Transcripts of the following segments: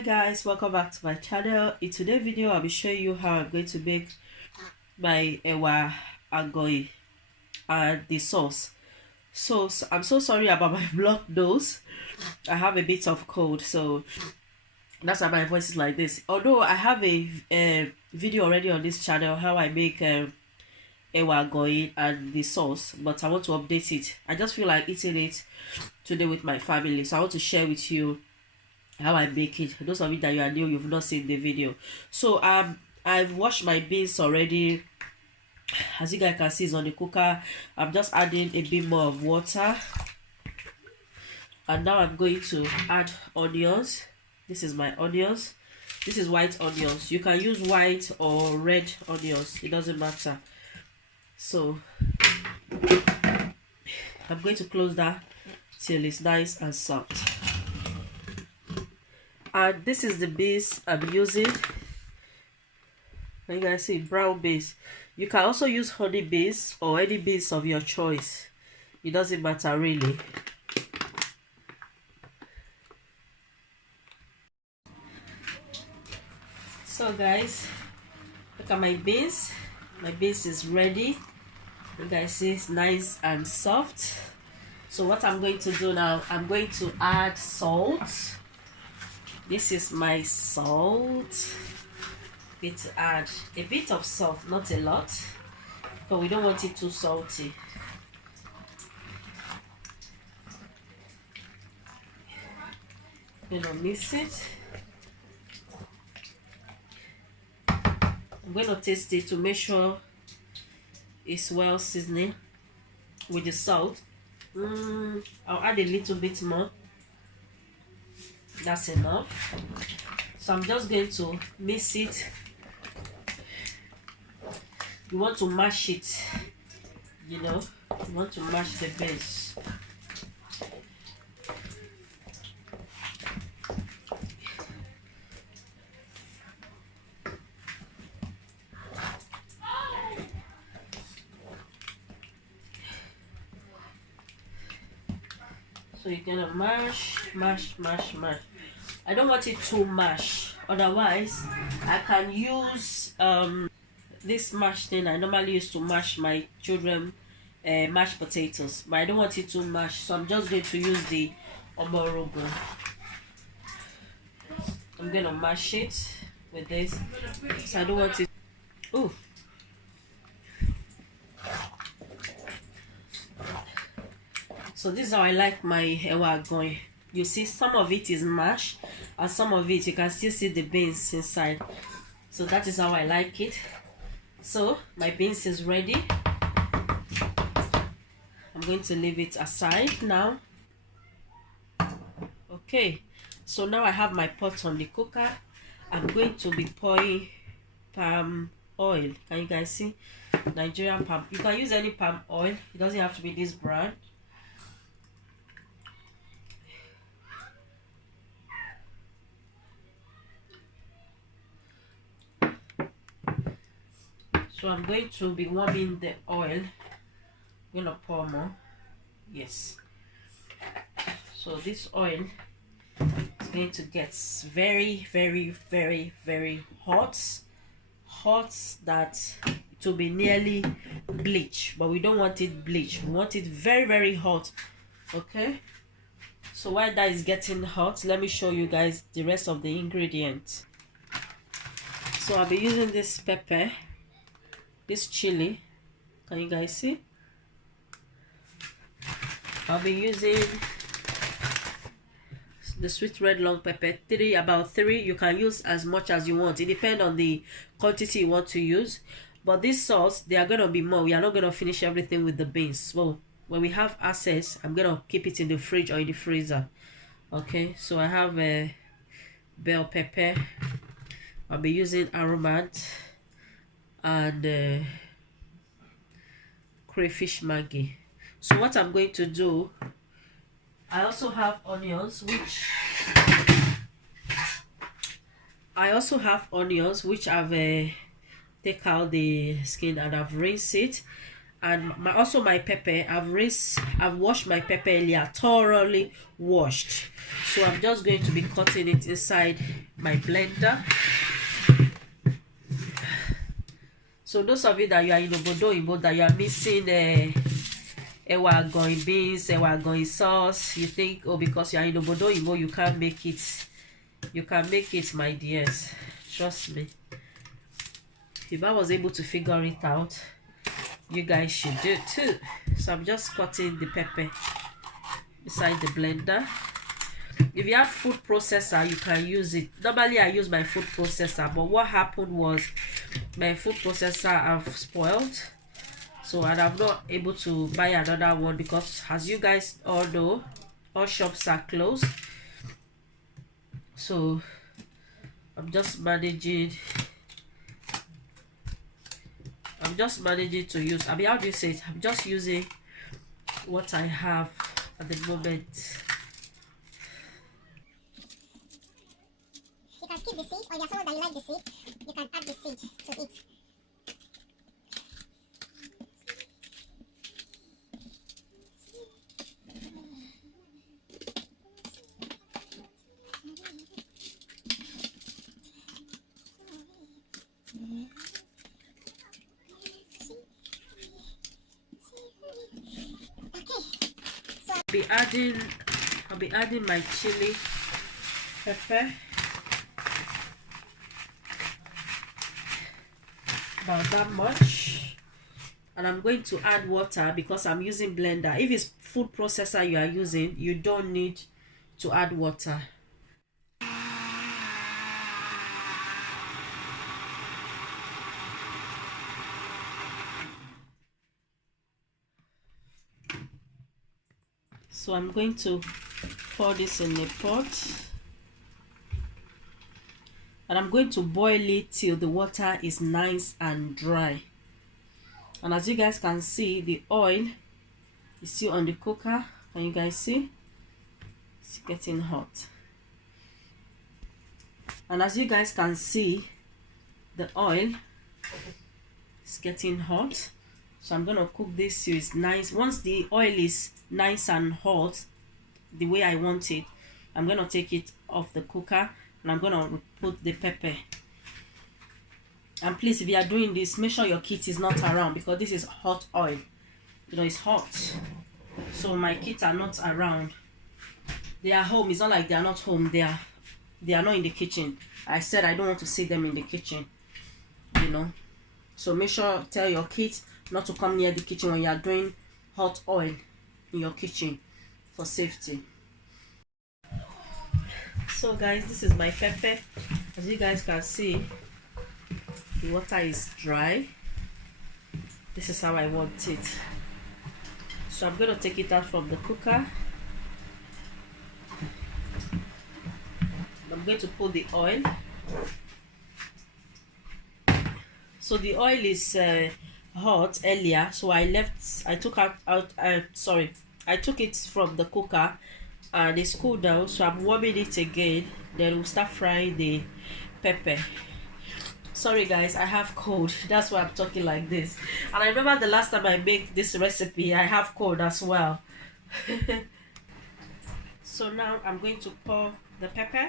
Hi guys, welcome back to my channel. In today's video I'll be showing you how I'm going to make my Agoyin and the sauce. So I'm so sorry about my blocked nose. I have a bit of cold, so that's why my voice is like this. Although I have a video already on this channel how I make Agoyin and the sauce, but I want to update it. I just feel like eating it today with my family, so I want to share with you how I make it. Those of you that you are new, you've not seen the video. So I've washed my beans already. As you guys can see, it's on the cooker. I'm just adding a bit more of water, and now I'm going to add onions. This is my onions. This is white onions. You can use white or red onions, it doesn't matter. So I'm going to close that till it's nice and soft. And this is the beans I'm using. You guys see, brown beans. You can also use honey beans or any beans of your choice, it doesn't matter really. So guys, look at my beans. My beans is ready. You guys see, it's nice and soft. So what I'm going to do now, I'm going to add salt. This is my salt. Need to add a bit of salt, not a lot, but we don't want it too salty. I'm gonna mix it. I'm gonna taste it to make sure it's well seasoned with the salt. I'll add a little bit more. That's enough. So I'm just going to mix it. You want to mash it, you know, you want to mash the beans. So you're gonna mash. I don't want it too mash, otherwise I can use this mash thing I normally use to mash my children mashed potatoes, but I don't want it too mash, so I'm just going to use the omorogo. I'm gonna mash it with this, so I don't want it. Oh, so this is how I like my Agoyin. You see, some of it is mashed and some of it you can still see the beans inside. So that is how I like it. So my beans is ready. I'm going to leave it aside now. Okay, so now I have my pot on the cooker. I'm going to be pouring palm oil. Can you guys see? Nigerian palm. You can use any palm oil, it doesn't have to be this brand. So I'm going to be warming the oil. I'm gonna pour more. Yes. So this oil is going to get very hot. Hot that it will be nearly bleach, but we don't want it bleach. We want it very hot. Okay. So while that is getting hot, let me show you guys the rest of the ingredients. So I'll be using this pepper, this chili. Can you guys see? I'll be using the sweet red long pepper, about three. You can use as much as you want, it depends on the quantity you want to use. But this sauce, they are gonna be more. We are not gonna finish everything with the beans, so when we have access, I'm gonna keep it in the fridge or in the freezer. Okay, so I have a bell pepper. I'll be using aromat and crayfish Maggi. So what I'm going to do, I also have onions which I've take out the skin and I've rinsed it, And also my pepper, I've washed my pepper earlier, thoroughly washed. So I'm just going to be cutting it inside my blender. So those of you that you are in Obodo, that you are missing ewa agoyin beans, ewa agoyin sauce, you think, oh, because you are in Obodo you can't make it. You can make it, my dears. Trust me. If I was able to figure it out, you guys should do it too. So I'm just cutting the pepper inside the blender. If you have food processor, you can use it. Normally I use my food processor, but what happened was my food processor have spoiled, so and I'm not able to buy another one because, as you guys all know, all shops are closed. So I'm just managing to use, I mean, how do you say it? I'm just using what I have at the moment. You can skip the seed, or you're someone that you like the seed, you can add the seed to it. I'll be adding my chili pepper, about that much, and I'm going to add water because I'm using blender. If it's food processor you are using, you don't need to add water. So I'm going to pour this in a pot, and I'm going to boil it till the water is nice and dry. And as you guys can see, the oil is still on the cooker. Can you guys see? It's getting hot. And as you guys can see, the oil is getting hot. So I'm gonna cook this till it's nice. Once the oil is nice and hot, the way I want it, I'm gonna take it off the cooker and I'm gonna put the pepper. And please, if you are doing this, make sure your kids is not around because this is hot oil. You know, it's hot. So my kids are not around. They are home. It's not like they are not home. They are not in the kitchen. I said I don't want to see them in the kitchen. You know. So make sure, tell your kids not to come near the kitchen when you are doing hot oil in your kitchen for safety. So guys, this is my pepper. As you guys can see, the water is dry. This is how I want it. So I'm going to take it out from the cooker. I'm going to put the oil. So the oil is hot earlier, so I took it from the cooker and it's cooled down, so I'm warming it again. Then we'll start frying the pepper. Sorry guys, I have cold, that's why I'm talking like this. And I remember the last time I made this recipe, I have cold as well. So now I'm going to pour the pepper.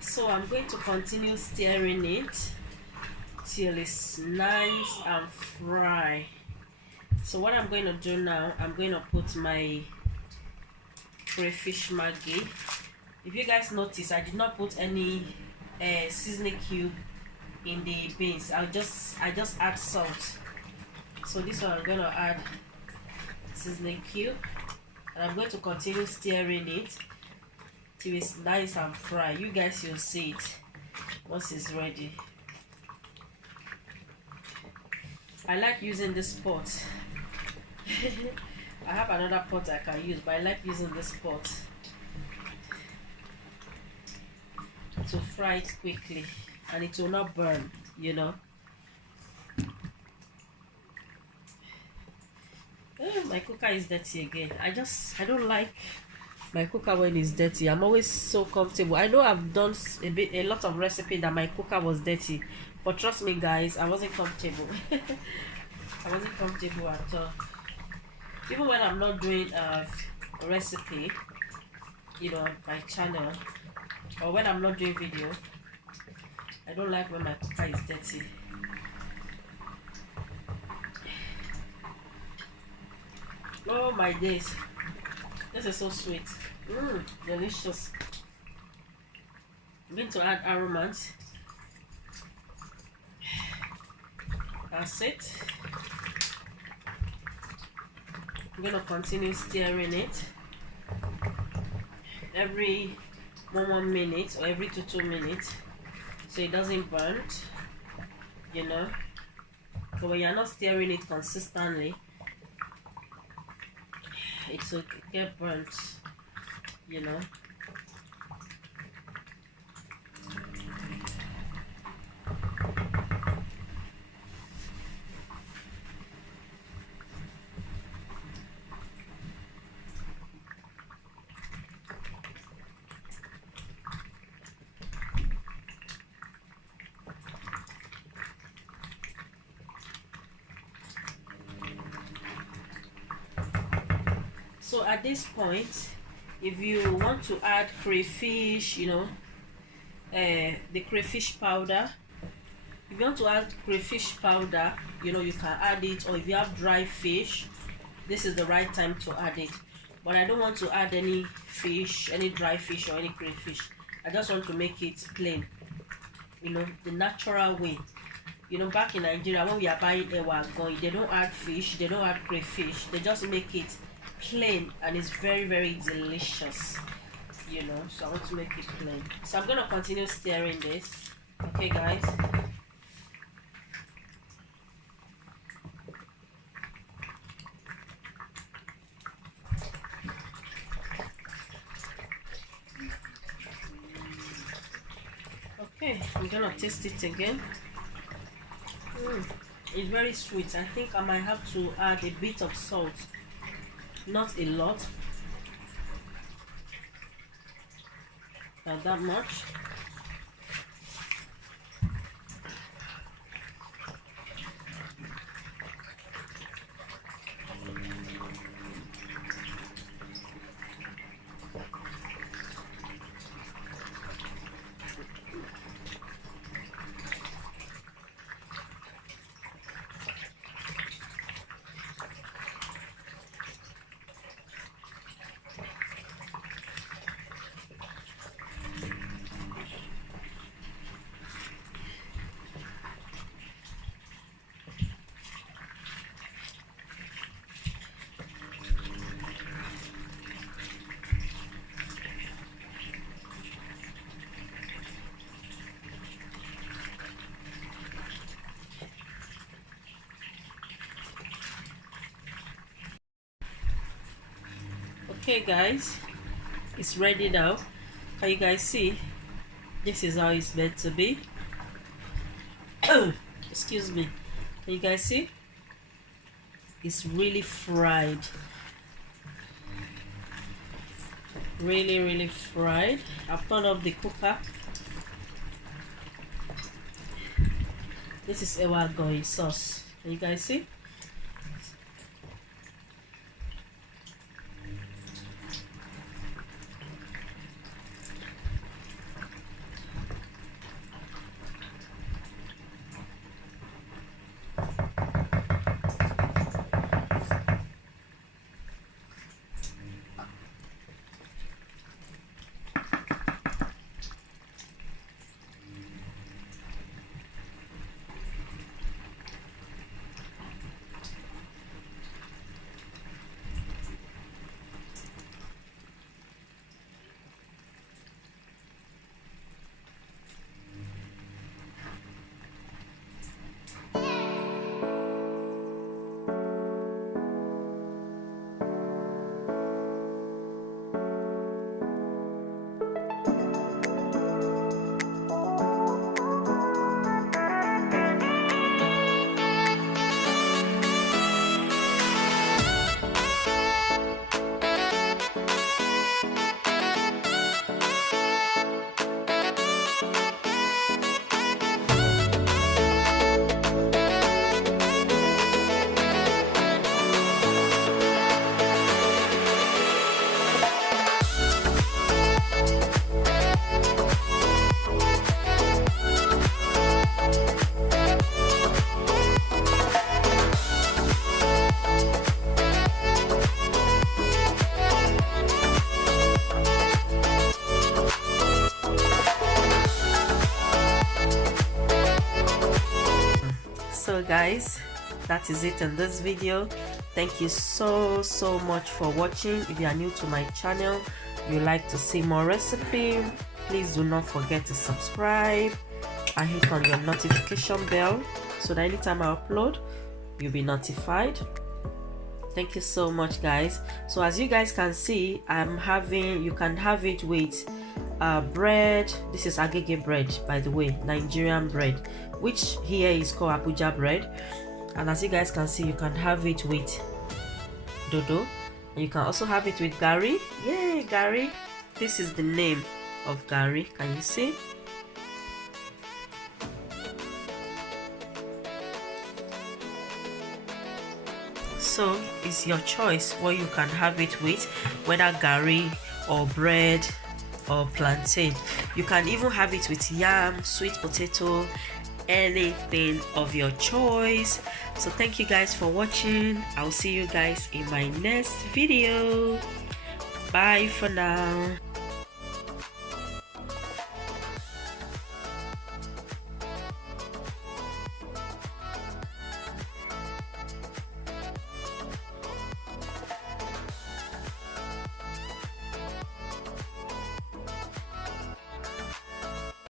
So I'm going to continue stirring it till it's nice and fry. So what I'm going to do now, I'm going to put my crayfish Maggi. If you guys notice, I did not put any seasoning cube in the beans. I just add salt. So this one I'm going to add seasoning cube, and I'm going to continue stirring it till it's nice and fry. You guys will see it once it's ready. I like using this pot I have another pot I can use, but I like using this pot to fry it quickly and it will not burn, you know. My cooker is dirty again. I don't like my cooker when it's dirty. I'm always so comfortable. I know I've done a lot of recipe that my cooker was dirty, but trust me guys, I wasn't comfortable. I wasn't comfortable at all. Even when I'm not doing a recipe, you know, my channel, or when I'm not doing video, I don't like when my cooker is dirty. Oh my days, this is so sweet. Delicious. I'm going to add aromas. That's it. I'm going to continue stirring it every 1 minute or every 2 minutes so it doesn't burn, you know. So when you're not stirring it consistently, it will get burnt, you know. So at this point, if you want to add crayfish, you know, the crayfish powder, if you want to add crayfish powder, you know, you can add it. Or if you have dry fish, this is the right time to add it. But I don't want to add any fish, any dry fish or any crayfish. I just want to make it plain, you know, the natural way. You know, back in Nigeria, when we are buying Agoyin, they don't add fish, they don't add crayfish, they just make it plain, and it's very, very delicious, you know. So I want to make it plain. So I'm going to continue stirring this. Okay guys, okay, I'm gonna taste it again. It's very sweet. I think I might have to add a bit of salt, not a lot, not that much. Okay guys, it's ready now. Can you guys see? This is how it's meant to be. Excuse me. Can you guys see? It's really fried. Really, really fried. I've turned off the cooker. This is Agoyin sauce. Can you guys see? guys, that is it in this video. Thank you so much for watching. If you are new to my channel, you like to see more recipe, please do not forget to subscribe and hit on your notification bell so that anytime I upload, you'll be notified. Thank you so much, guys. So as you guys can see, you can have it with bread. This is Agege bread, by the way, Nigerian bread, which here is called Abuja bread. And as you guys can see, you can have it with dodo, and you can also have it with gari. Yay, gari! This is the name of gari. Can you see? So it's your choice what you can have it with, whether gari or bread or plantain. You can even have it with yam, sweet potato, anything of your choice. So thank you guys for watching. I'll see you guys in my next video. Bye for now.